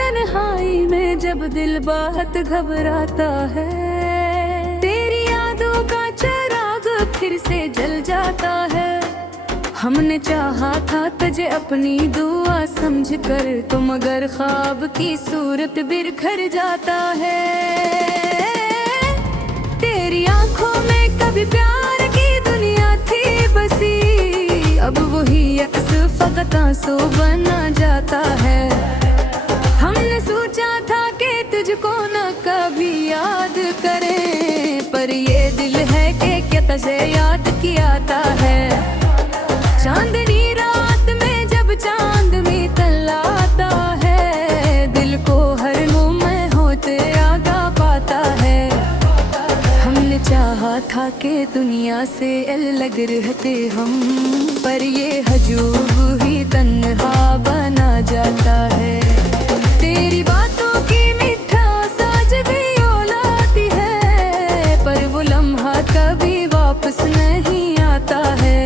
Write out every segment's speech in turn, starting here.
तन्हाई में जब दिल बहुत घबराता है, तेरी यादों का चिराग फिर से जल जाता है। हमने चाहा था तुझे अपनी दुआ समझ कर, तो मगर ख्वाब की सूरत बिखर जाता है। तेरी आंखों में कभी प्यार की दुनिया थी बसी, अब वही अक्स फकत आंसू बना जाता है। हमने सोचा था कि तुझको न कभी याद करें, पर ये दिल है कि क्या तुझे याद किया आता है। चांदनी रात में जब चांद मितल आता है, दिल को हर मोमें होते आगा पाता है। हमने चाहा था कि दुनिया से अलग रहते हम, पर ये हजूब ही तन्हा बना जाता है। तेरी बातों की मिठास आज भी ओलाती है, पर वो लम्हा कभी वापस नहीं आता है।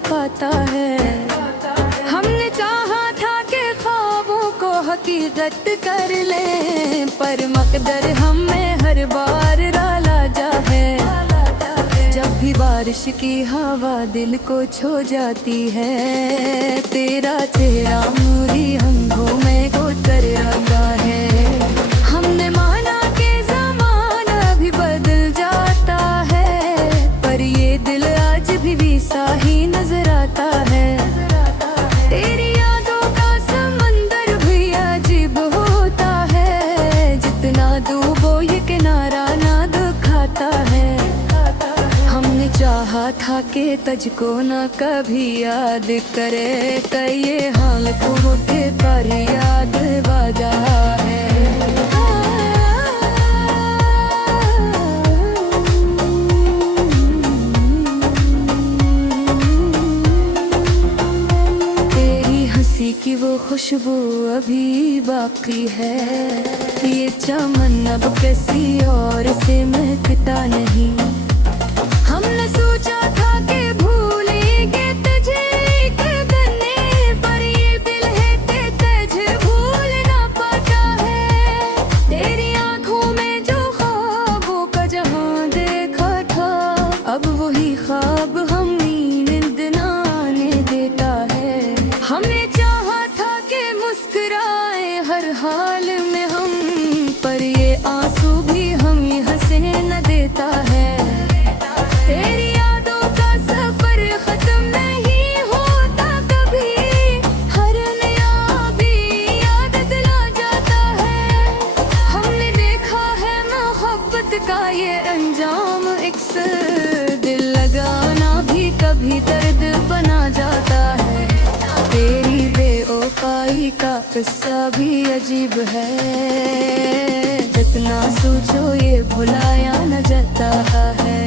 पाता है। हमने चाहा था कि ख्वाबों को हकीकत कर ले, पर मकदर हमें हर बार डाला जाए। जब भी बारिश की हवा दिल को छू जाती है, तेरा चेहरा मेरी आंखों में उतर आता है। हमने माना कि ज़माना भी बदल जाता है, पर ये दिल आज भी वैसा ही नजर आता है। तेरी यादों का समंदर भी अजीब होता है, जितना डूबो ये किनारा ना दिखाता है। हमने चाहा था कि तुझको ना कभी याद करे, कई हाल को उठे पर याद बाजा है। कि वो खुशबू अभी बाकी है, ये चमन अब किसी और से महकता नहीं। हमने सोचा था कि भूलेंगे तुझे एक दिन, पर ये दिल है कि तुझे भूल ना पाता है। तेरी आंखों में जो ख्वाबों का जहां देखा था, अब वही ख्वाब हमें नींद ना आने देता है। हमने हर हाल में हम, पर ये आंसू भी हमें हंसे न देता है। तेरी यादों का सफर खत्म नहीं होता कभी, हर नया भी याद दिला जाता है। हमने देखा है मोहब्बत का ये अंजाम अक्सर, दिल लगाना भी कभी दर्द बना जाता है। तेरी बेवफाई का किस्सा भी अजीब है, जितना सोचो ये भुलाया न जाता है।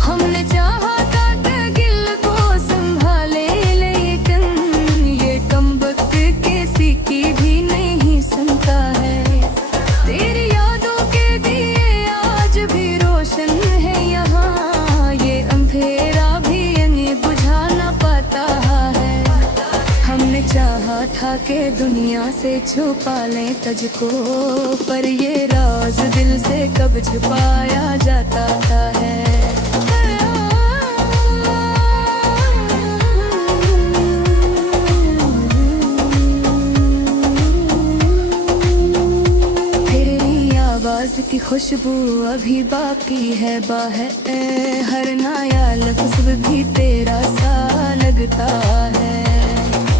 हमने चाहा था कि दिल को संभाले, लेकिन ये कम वक्त किसी की भी नहीं सुनता है। तेरी यादों के दिए आज भी रोशन है यहाँ, ये अंधेरा भी इन्हें बुझा न पाता है। हमने चाहा था कि दुनिया से छुपा लें तुझको, पर ये राज दिल से कब छुपाया जाता है। तेरी आवाज की खुशबू अभी बाकी है बाहर, हर नया लफ्ज़ भी तेरा सा लगता है।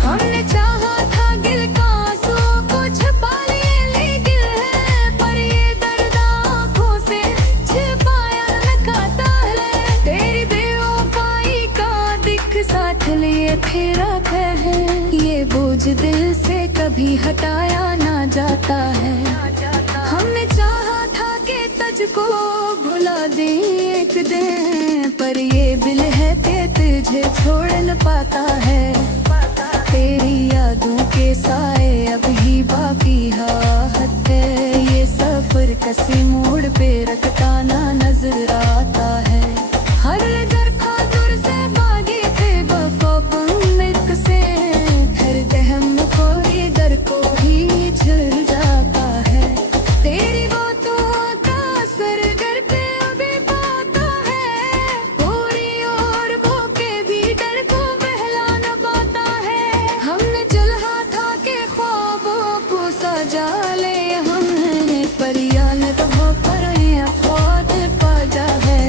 हमने चाहा था दिल का आंसू को छुपा लिए, लेकिन है पर ये दर्द आँखों से छिपाया न खाता है। तेरी बेवफाई का दिख साथ लिए फिरा है, ये बोझ दिल से कभी हटाया ना जाता है। हमने चाहा था कि तुझको भुला दे एक दिन, पर ये दिल है कि तुझे छोड़ न पाता है। तेरी यादों के साए अभी बाकी हाथ है, ये सफर किसी मोड़ पे रखता ना नजर आता है। हर दर खातुर से बागी थे वफा बंद से, हर दहम कोई दर को ही झुल जाता है। तेरी बातों का असर घर पे अभी पाता है, पूरी और वो के भी डर को बहला न पाता है। हमने जलहा था के ख्वाबों को सजा ले हमने, पर याद तो पर ख्वाब पाजा है।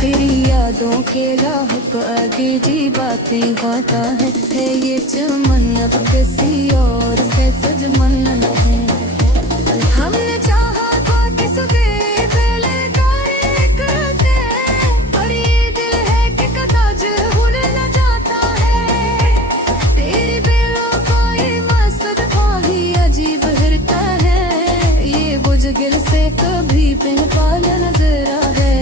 तेरी यादों के राह पर आगे जी बातें गाता है ये चमन अब किसी और से सजमन है। हमने चाहा था कि सुबह पहले कार्य करते, पर ये दिल है कि कदाच भूल न जाता है। तेरी बेवफाई मकसद ख्वाही अजीब हिरता है, ये बुझदिल से कभी बिन पाल नजरा है।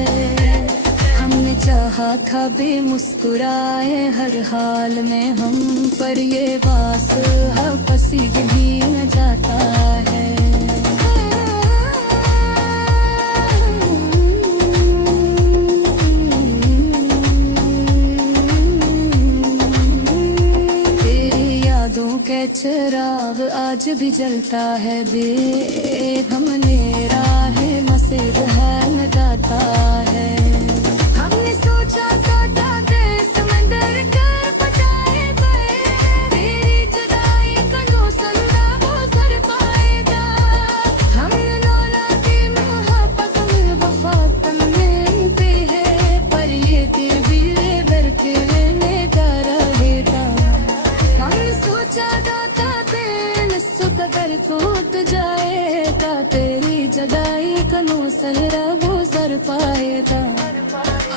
हमने चाहा था बेमुस्कुराए हर हाल में हम, पर ये बास हपसी भी न जाता है। तेरी यादों के चिराग आज भी जलता है बेदम, मेरा है मसीह है न जाता है। हमने सोचा था ताते समंदर कर बचाए गए, तेरी जुदाई का नौसंदा वो सर पाएगा। हमने नौला की मोहब्बत में वफा करने है, पर ये दिल भी बरके में तारा लेता। हमने सोचा था ताते सुत कर कूद जाएगा, तेरी जुदाई का नौसंदा वो सर पाएगा।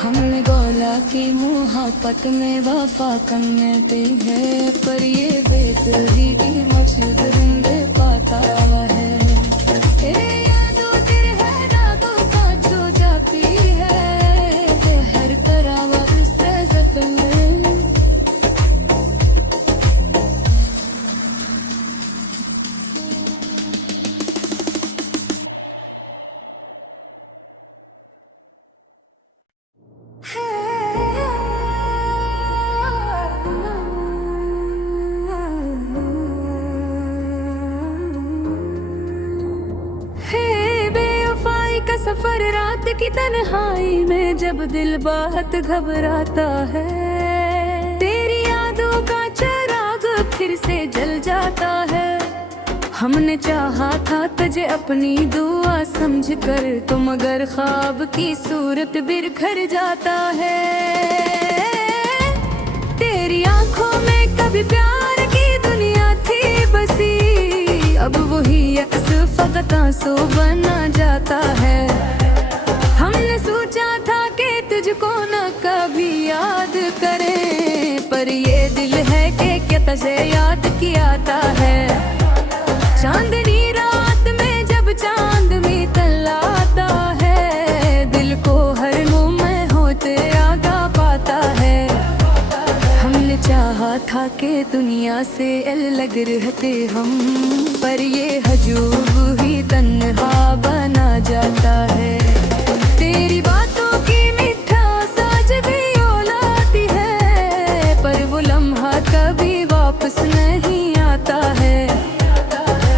हमने गौला की मोहब्बत में वफा करने पे है, पर ये बेदरी की मशहूर जिंदे पाता है। तेरे यादों तेरे है रातों का जो जाती है, हर करावत से जख्म सफर रात की तन्हाई में जब दिल बहुत घबराता है, तेरी यादों का चिराग फिर से जल जाता है। हमने चाहा था तुझे अपनी दुआ समझ कर, तो मगर ख्वाब की सूरत बिखर जाता है। तेरी आंखों में कभी प्यार की दुनिया थी बसी, अब वही अक्स फकत आंसू बना जाता है। हमने सोचा था कि तुझको न कभी याद करें, पर ये दिल है कि क्या तुझे याद किया आता है। चांदनी रात में जब चांद भी तलाता है, दिल को हर मुंह में होते आगा पाता है। हमने चाहा था कि दुनिया से अलग रहते हम, पर ये हजूब ही तन्हा बना जाता है। तेरी बातों की मिठास आज भी ओलाती है, पर वो लम्हा कभी वापस नहीं आता है।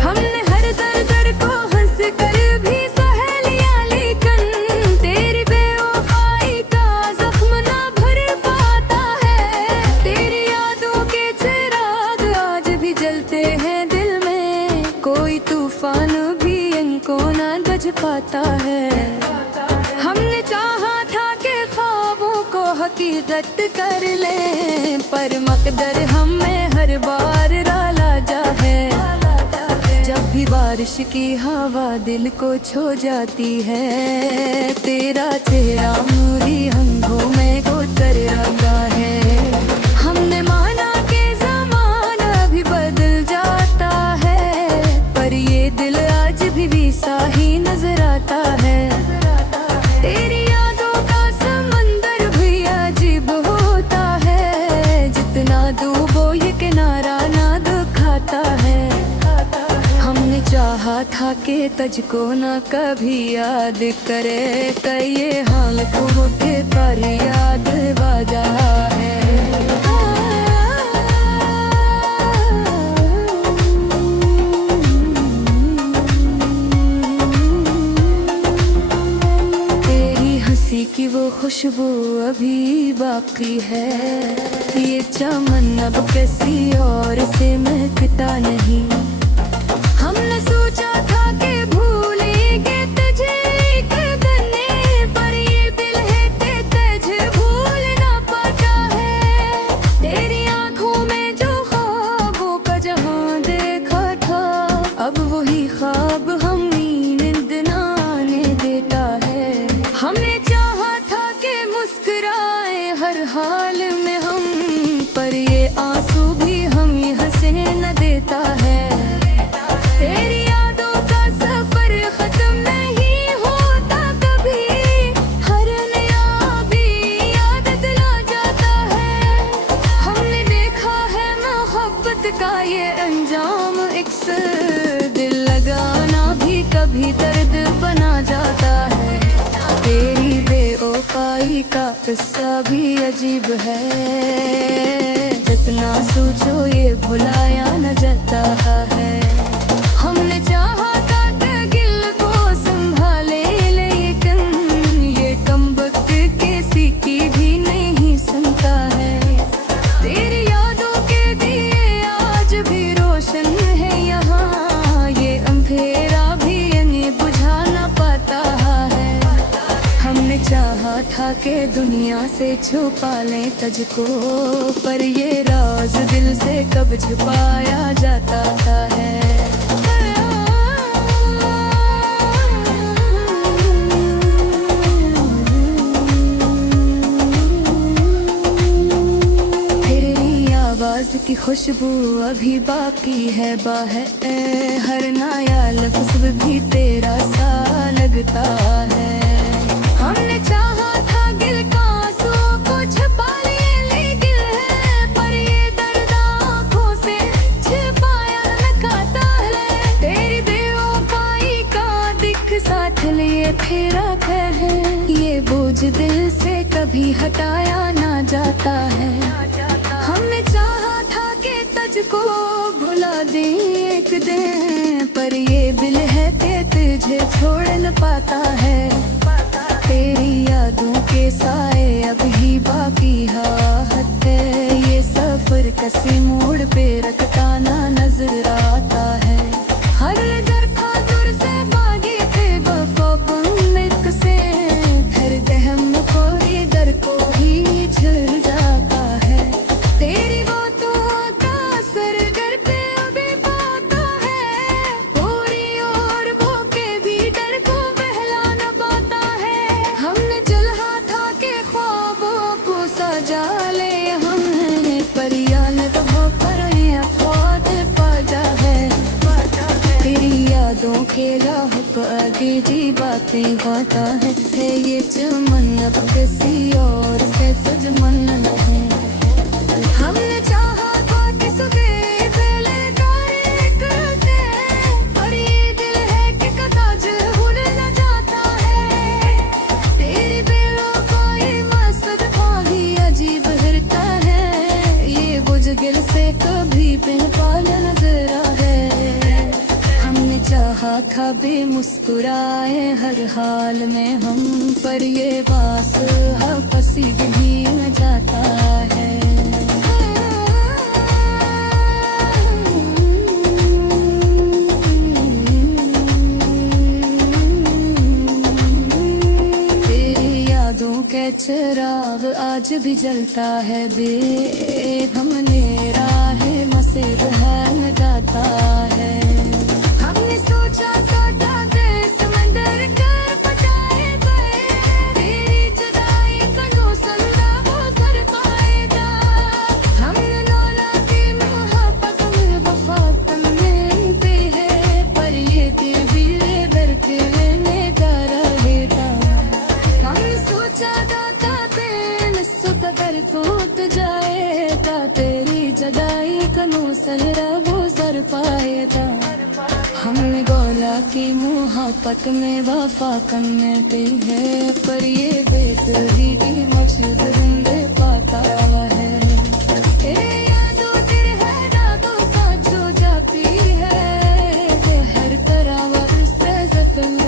हमने हर दर को हंस कर भी सह लिया, लेकिन तेरी बेवफाई का जख्म ना भर पाता है। तेरी यादों के चिराग आज भी जलते हैं दिल में, कोई तूफान भी इनको ना गज पाता है। हमने चाहा था कि ख्वाबों को हकीकत कर ले, पर मकदर हमें हर बार रालाजा है। जब भी बारिश की हवा दिल को छू जाती है, तेरा चेहरा मूरी हंगों में उतर आता है। हमने माना कि ज़माना भी बदल जाता है, पर ये दिल आज भी वैसा ही नजर आता है। तेरी यादों का समंदर भी अजीब होता है, जितना डूबो ये किनारा था के तुझको ना कभी याद करे, कई हाल को मुझे पर याद बाजा है। कि वो खुशबू अभी बाकी है, ये चमन अब किसी और से महकता नहीं। हमने सोचा था कि भूलेंगे तुझे एक दिन, पर ये दिल है कि तुझे भूल ना पाता है। तेरी आंखों में जो ख्वाबों का जहां देखा था, अब वही ख्वाब हमें नींद ना आने देता है। हमने हर हाल में हम, पर ये आंसू भी हमें हंसे न देता है। तेरी यादों का सफर खत्म नहीं होता कभी, हर नया भी याद दिला जाता है। हमने देखा है मोहब्बत का ये अंजाम, एक दिल लगाना भी कभी दर्द बना जाता है। तेरी बेवफाई का किस्सा भी अजीब है, जितना सोचो ये भुलाया न जाता है। हमने चाहा था कि दिल को संभाले, लेकिन ये कम वक्त किसी की भी नहीं सुनता है। तेरी यादों के दिए आज भी रोशन है यहाँ, ये अंधेरा भी इन्हें बुझा न पाता है। हमने चाहा था कि दुनिया से छुपा लें तुझको, पर ये राज दिल से कब छुपाया जाता है। तेरी आवाज की खुशबू अभी बाकी है बाहर, हर नया लफ्ज़ भी तेरा सा लगता है। हमने चाहा था दिल का आंसू को छुपा ले, लेकिन पर ये दर्द आँखों से छिपाया न खाता है। तेरी बेवफाई का दिख साथ लिए फेरा है, ये बोझ दिल से कभी हटाया ना जाता है। हमने चाहा था कि तुझको भुला दे एक दिन, पर ये दिल है कि तुझे छोड़ न पाता है। तेरी यादों के साए अभी बाकी हाथ है, ये सफर किसी मोड़ पे रखता ना नजर आता है। हर दर का दूर से भागे थे वफाक से, हर दहम खोरी दर को ही झुल जाता है। तेरी बातों का असर घर पे अभी पाता है, पूरी और वो के भी डर को बहला न पाता है। हमने चला था कि ख्वाबों को सजा ले हमने, पर याद तो पर ख्वाब पाजा है। तेरी यादों के राह पर आगे जी बातें गाता है, ये चमन अब किसी और से सजमन नहीं। हमने चाहा था कि सुबह पहले गाने करते, पर ये दिल है कि कदाच भूल न जाता है। तेरी बेवफाई मस्त ख्वाही अजीब हिरता है, ये बुझदिल से कभी बेपाल नजर है। हमने चाहा था बेमुस्कुराए हर हाल में हम, पर ये बास हंसी भी न जाता है। के चिराग आज भी जलता है हमने राह मसीह है न जाता है। हमने सोचा था दादे समंदर कर बचाए गए, तेरी जुदाई का नौसंदा वो सर पाएगा। हमने नौला की मोहब्बत में वफा करने पे है, पर ये दिल भी बरके में जा रहेगा। हमने सोचा था तेन सुत कर कूद जाएगा, तेरी जुदाई का नौसंदा वो सर पाएगा। हमने गौला की मुहब्बत में वफा करने पे है, पर ये बेतरीदी मकसद जिंदे पाता है। ए यादों तेरे है रातों का छो जाती है, ये हर तरह से जख्म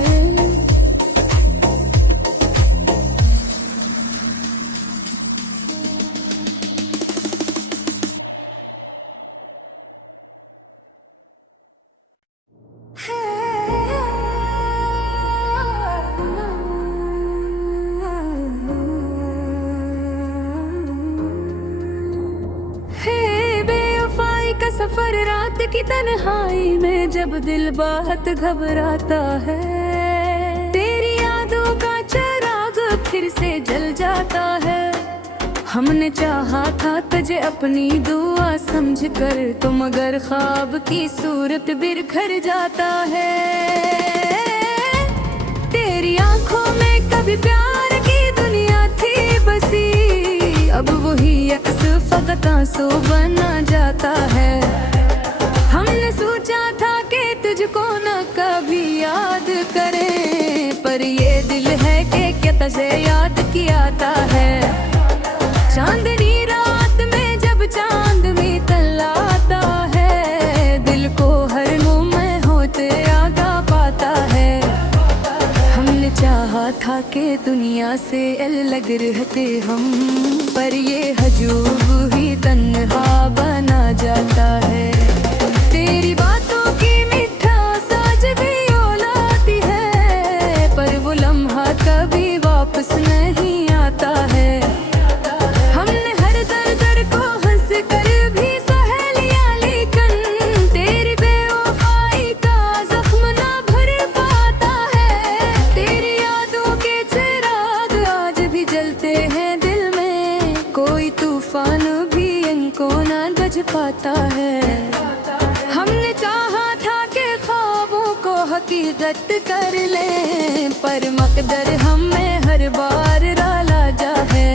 का सफर रात की तन्हाई में जब दिल बहुत घबराता है, तेरी यादों का चिराग फिर से जल जाता है। हमने चाहा था तुझे अपनी दुआ समझ कर, तो मगर ख्वाब की सूरत बिखर जाता है। तेरी आंखों में कभी प्यार की दुनिया थी बसी, अब वही अक्स फकत आंसू बना जाता है। हमने सोचा था कि तुझको न कभी याद करें, पर ये दिल है कि क्या तुझे याद किया आता है। चांदनी रात में जब चांद भी तलाता है, दिल को हर में होते आगा पाता है। हमने चाहा था कि दुनिया से अलग रहते हम, पर ये हजूब ही तन्हा बना जाता है। तेरी बातों की मिठास आज भी ओलाती है, पर वो लम्हा कभी वापस नहीं आता है। हमने हर दर्द को हंस कर भी सह लिया, लेकिन तेरी बेवफाई का जख्म ना भर पाता है। तेरी यादों के चिराग आज भी जलते हैं दिल में, कोई तूफान भी इनको ना गज पाता है। हमने चाहा था कि ख्वाबों को हकीकत कर ले, पर मकदर हमें हर बार डाला जाए।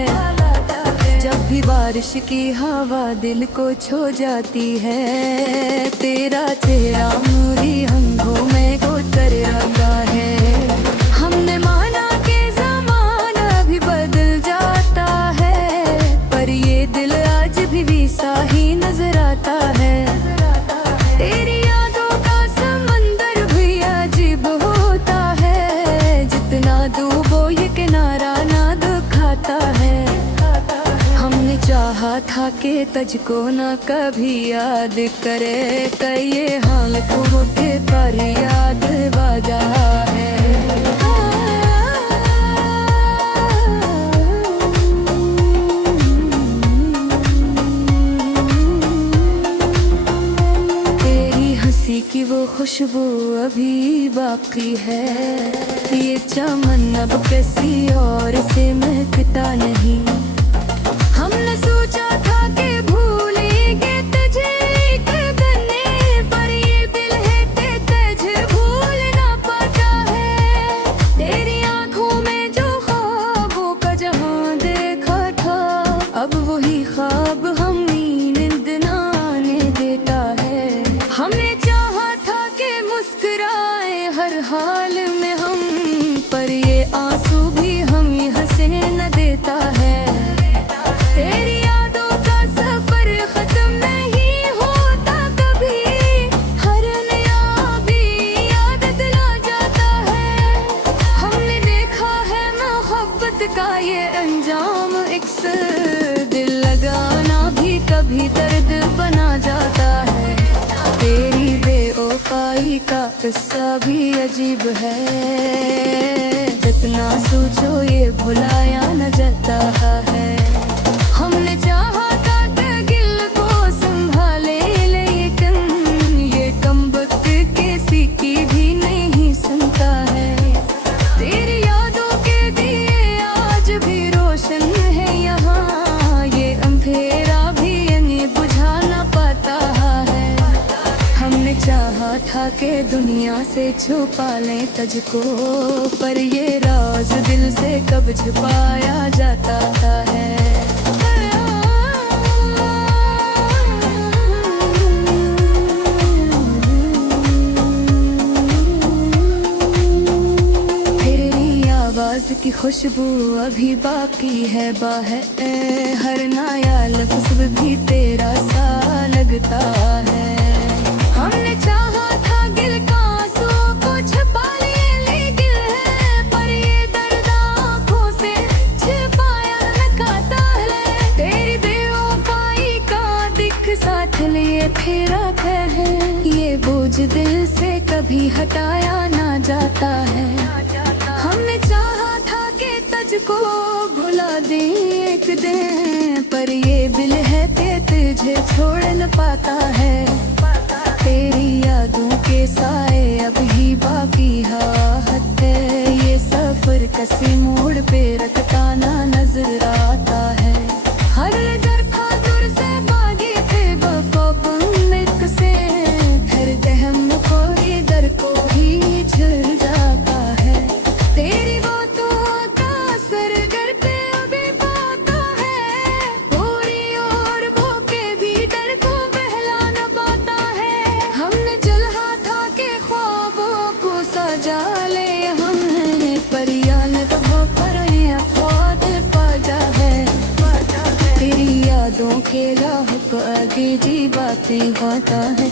जब भी बारिश की हवा दिल को छू जाती है, तेरा चेहरा मेरी आंखों में उतर आता है। हमने माना कि ज़माना भी बदल जाता है, पर ये दिल आज भी वैसा ही नजर आता है। तेरी यादों का समंदर भी अजीब होता है, जितना डूबो ये किनारा ना दिखाता है। हमने चाहा था कि तुझको ना कभी याद करे, ये हाल को उठे पर याद बाजा है। कि वो खुशबू अभी बाकी है, ये चमन अब किसी और से महकता नहीं। हमने सोचा था कि भूलेंगे तुझे एक दिन, पर ये दिल है कि तुझे भूल ना पाता है। तेरी आंखों में जो ख्वाबों का जहां देखा था, अब वही ख्वाब हमें नींद ना आने देता है। हमने मुस्कुराए हर हाल में हम, पर ये आंसू भी हमें हंसे न देता है। तेरी यादों का सफर खत्म नहीं होता कभी, हर नया भी याद दिला जाता है। हमने देखा है मोहब्बत का ये अंजाम अक्सर, दिल लगाना भी कभी दर्द बना जाता है। तेरी बेवफाई का किस्सा भी अजीब है, जितना सोचो ये भुलाया न जाता है। हमने चाहा था कि दिल को संभाले, लेकिन ये कम वक्त किसी की भी नहीं सुनता है। तेरी यादों के दिए आज भी रोशन है यहाँ, ये अंधेरा भी इन्हें बुझा न पाता है। हमने चाहा था कि दुनिया से छुपा लें तुझको, पर ये राज दिल से कब छुपाया जाता है। की खुशबू अभी बाकी है बाहर, हर नया लफ्ज़ भी तेरा सा लगता है। हमने चाहा था दिल का आंसू को छुपा लिए, लेकिन है पर ये दर्द आँखों से छिपाया न खाता है। तेरी बेवफाई का दिख साथ लिए फेरा है, ये बोझ दिल से कभी हटाया ना जाता है। हमने चाहा था कि तुझको भुला दे एक दिन, पर ये दिल है कि तुझे छोड़ न पाता है। तेरी यादों के साए अभी बाकी हाथ है, ये सफर किसी मोड़ पे रखता ना नजर आता है। हर दर खादुर से बागी थे बफाक से, हर दहम खोरी दर को ही झुल जाता है। तेरी वो तो का असर घर पे अभी पाता है, पूरी और भूखे भी डर को बहला न पाता है। हमने चला था के ख्वाबों को सजा ले हमने, पर याद तो पर अफवाद पाजा है। तेरी यादों के राह को आगे जी बातें होता है,